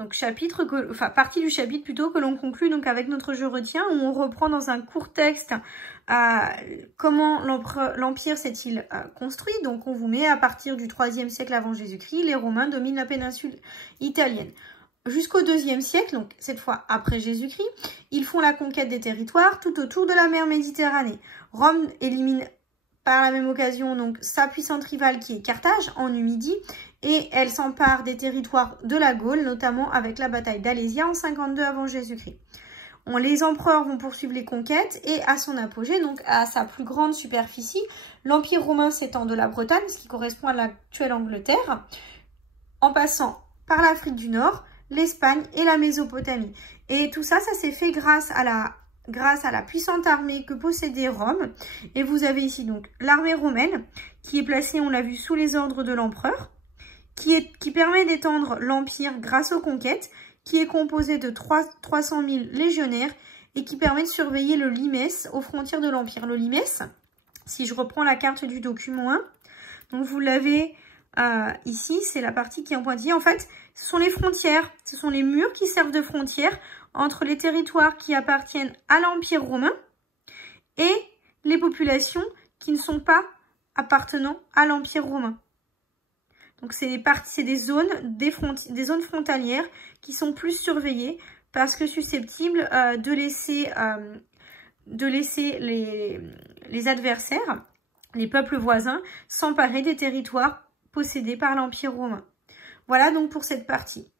Donc partie du chapitre plutôt que l'on conclut donc avec notre Je retiens, où on reprend dans un court texte comment l'Empire s'est-il construit. Donc on vous met à partir du 3e siècle avant Jésus-Christ, les Romains dominent la péninsule italienne. Jusqu'au 2e siècle, donc cette fois après Jésus-Christ, ils font la conquête des territoires tout autour de la mer Méditerranée. Rome élimine par la même occasion donc sa puissante rivale qui est Carthage en Numidie, et elle s'empare des territoires de la Gaule, notamment avec la bataille d'Alésia en 52 avant Jésus-Christ. Les empereurs vont poursuivre les conquêtes et à son apogée, donc à sa plus grande superficie, l'Empire romain s'étend de la Bretagne, ce qui correspond à l'actuelle Angleterre, en passant par l'Afrique du Nord, l'Espagne et la Mésopotamie. Et tout ça, ça s'est fait grâce à la puissante armée que possédait Rome. Et vous avez ici donc l'armée romaine qui est placée, on l'a vu, sous les ordres de l'empereur, qui permet d'étendre l'empire grâce aux conquêtes, qui est composée de 300 000 légionnaires et qui permet de surveiller le Limès aux frontières de l'empire. Le Limès, si je reprends la carte du document 1, donc vous l'avez ici, c'est la partie qui est en pointillé. En fait, ce sont les frontières, ce sont les murs qui servent de frontières entre les territoires qui appartiennent à l'Empire romain et les populations qui ne sont pas appartenant à l'Empire romain. Donc c'est des zones frontalières qui sont plus surveillées parce que susceptibles de laisser les adversaires, les peuples voisins, s'emparer des territoires possédés par l'Empire romain. Voilà donc pour cette partie.